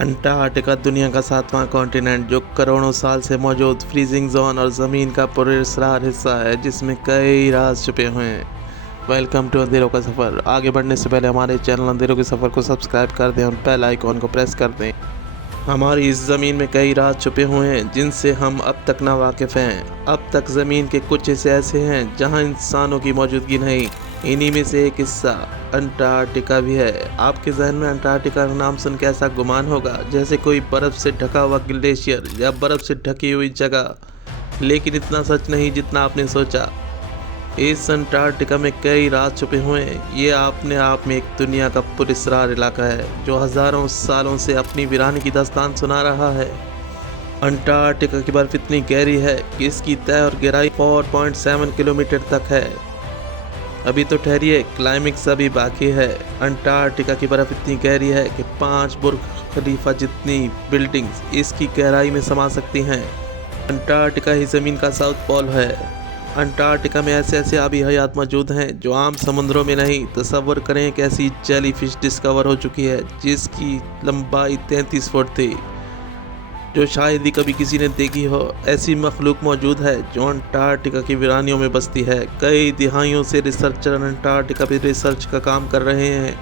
Antarctica दुनिया का 7वां continent जो करोड़ों साल से मौजूद फ्रीजिंग जोन और ज़मीन का पुरस्रार हिस्सा है जिसमें कई राज छुपे हुए हैं। वेलकम टू अंधेरों का सफ़र। आगे बढ़ने से पहले हमारे चैनल अंधेरों के सफ़र को सब्सक्राइब कर दें और बेल आइकॉन को प्रेस कर दें। हमारी इस ज़मीन में कई राज छुपे हुए हैं जिनसे हम अब तक ना वाकिफ़ हैं। अब तक ज़मीन के कुछ हिस्से ऐसे हैं जहां इंसानों की मौजूदगी नहीं। इन्हीं में से एक हिस्सा अंटार्कटिका भी है। आपके जहन में अंटार्कटिका का नाम सुन के ऐसा गुमान होगा जैसे कोई बर्फ़ से ढका हुआ ग्लेशियर या बर्फ़ से ढकी हुई जगह, लेकिन इतना सच नहीं जितना आपने सोचा। इस अंटार्कटिका में कई राज छुपे हुए हैं। ये अपने आप में एक दुनिया का पुरस्रार इलाका है जो हज़ारों सालों से अपनी वीरानी की दास्तान सुना रहा है। अंटार्कटिका की बर्फ़ इतनी गहरी है कि इसकी तह और गहराई 4.7 किलोमीटर तक है। अभी तो ठहरिए, क्लाइमेक्स अभी बाकी है। अंटार्कटिका की बर्फ़ इतनी गहरी है कि 5 बुर्ज खलीफा जितनी बिल्डिंग्स इसकी गहराई में समा सकती हैं। अंटार्कटिका ही ज़मीन का साउथ पोल है। अंटार्कटिका में ऐसे ऐसे आबी हयात मौजूद हैं जो आम समुद्रों में नहीं। तसव्वुर करें एक ऐसी जेलीफिश डिस्कवर हो चुकी है जिसकी लंबाई 33 फुट थी, जो शायद ही कभी किसी ने देखी हो। ऐसी मखलूक मौजूद है जो अंटार्कटिका की वीरानियों में बसती है। कई दिहाइयों से रिसर्चर अंटार्कटिका पर रिसर्च का काम कर रहे हैं।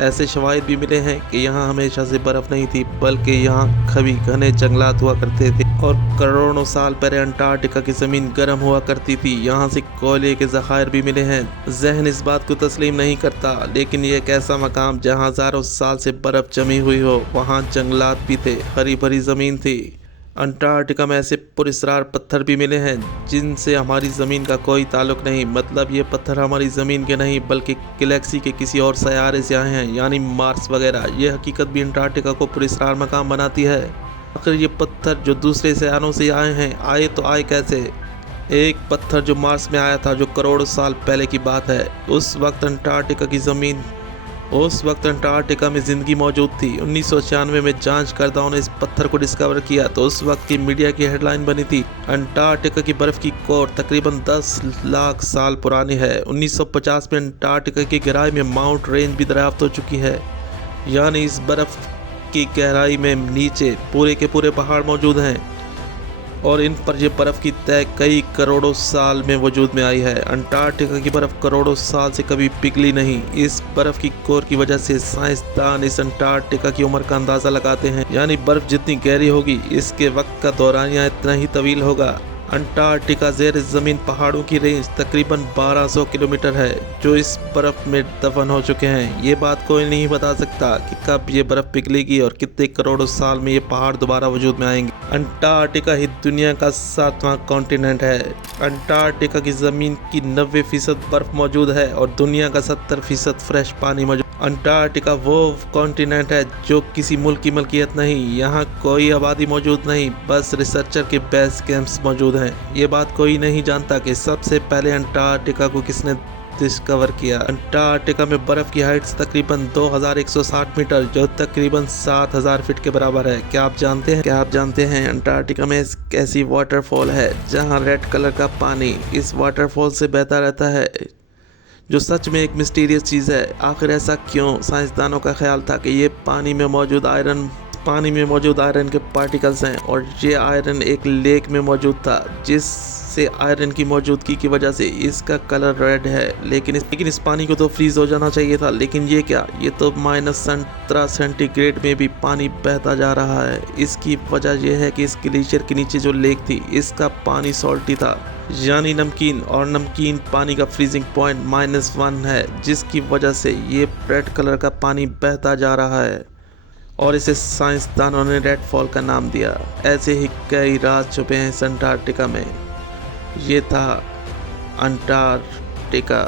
ऐसे शवाहिद भी मिले हैं कि यहाँ हमेशा से बर्फ़ नहीं थी, बल्कि यहाँ कभी घने जंगलात हुआ करते थे और करोड़ों साल पहले अंटार्कटिका की ज़मीन गर्म हुआ करती थी। यहाँ से कोयले के ज़खायर भी मिले हैं। जहन इस बात को तस्लीम नहीं करता, लेकिन ये एक ऐसा मकाम जहाँ हज़ारों साल से बर्फ़ जमी हुई हो। वहाँ जंगलात भी थे, हरी भरी ज़मीन थी। अंटार्कटिका में ऐसे पुरस्रार पत्थर भी मिले हैं जिनसे हमारी ज़मीन का कोई ताल्लुक़ नहीं। मतलब ये पत्थर हमारी ज़मीन के नहीं बल्कि गैलेक्सी के किसी और सैयारे से आए हैं, यानी मार्स वगैरह। ये हकीकत भी अंटार्कटिका को पुरस्रार मकाम बनाती है। आखिर ये पत्थर जो दूसरे सैयारों से आए हैं, आए तो आए कैसे? एक पत्थर जो मार्स में आया था, जो करोड़ों साल पहले की बात है। उस वक्त अंटार्कटिका में ज़िंदगी मौजूद थी। 1996 में जांचकर्ताओं ने इस पत्थर को डिस्कवर किया तो उस वक्त की मीडिया की हेडलाइन बनी थी, अंटार्कटिका की बर्फ़ की कोर तकरीबन 10 लाख साल पुरानी है। 1950 में अंटार्कटिका की गहराई में माउंट रेंज भी दरियाफ्त हो चुकी है, यानी इस बर्फ़ की गहराई में नीचे पूरे के पूरे पहाड़ मौजूद हैं और इन पर यह बर्फ़ की तह कई करोड़ों साल में वजूद में आई है। अंटार्कटिका की बर्फ़ करोड़ों साल से कभी पिघली नहीं। इस बर्फ़ की कोर की वजह से साइंसदान इस अंटार्कटिका की उम्र का अंदाज़ा लगाते हैं, यानी बर्फ़ जितनी गहरी होगी इसके वक्त का दौरानिया इतना ही तवील होगा। अंटार्कटिका ज़ेर ज़मीन पहाड़ों की रेंज तकरीबन 1200 किलोमीटर है जो इस बर्फ़ में दफन हो चुके हैं। ये बात कोई नहीं बता सकता कि कब ये बर्फ़ पिघलेगी और कितने करोड़ों साल में ये पहाड़ दोबारा वजूद में आएंगे। अंटार्कटिका ही दुनिया का 7वां कॉन्टिनेंट है। अंटार्कटिका की ज़मीन की 90% बर्फ़ मौजूद है और दुनिया का 70% फ्रेश पानी मौजूद। अंटार्कटिका वो कॉन्टिनेंट है जो किसी मुल्क की मलकियत नहीं। यहाँ कोई आबादी मौजूद नहीं, बस रिसर्चर के बेस कैंप्स मौजूद हैं। ये बात कोई नहीं जानता कि सबसे पहले अंटार्कटिका को किसने डिस्कवर किया। अंटार्कटिका में बर्फ़ की हाइट तकरीबन 2160 मीटर, जो तकरीबन 7000 फीट के बराबर है। क्या आप जानते हैं अंटार्कटिका में एक ऐसी वाटरफॉल है जहाँ रेड कलर का पानी इस वाटरफॉल से बहता रहता है, जो सच में एक मिस्टीरियस चीज़ है। आखिर ऐसा क्यों? साइंसदानों का ख्याल था कि ये पानी में मौजूद आयरन के पार्टिकल्स हैं और ये आयरन एक लेक में मौजूद था, जिससे आयरन की मौजूदगी की वजह से इसका कलर रेड है। लेकिन इस पानी को तो फ्रीज हो जाना चाहिए था, लेकिन ये क्या, ये तो -17 सेंटीग्रेड में भी पानी बहता जा रहा है। इसकी वजह यह है कि इस ग्लेशियर के नीचे जो लेक थी इसका पानी सॉल्टी था, यानी नमकीन, और नमकीन पानी का फ्रीजिंग पॉइंट -1 है, जिसकी वजह से ये रेड कलर का पानी बहता जा रहा है और इसे साइंसदानों ने रेड फॉल का नाम दिया। ऐसे ही कई राज छुपे हैं इस अंटार्कटिका में। ये था अंटार्कटिका।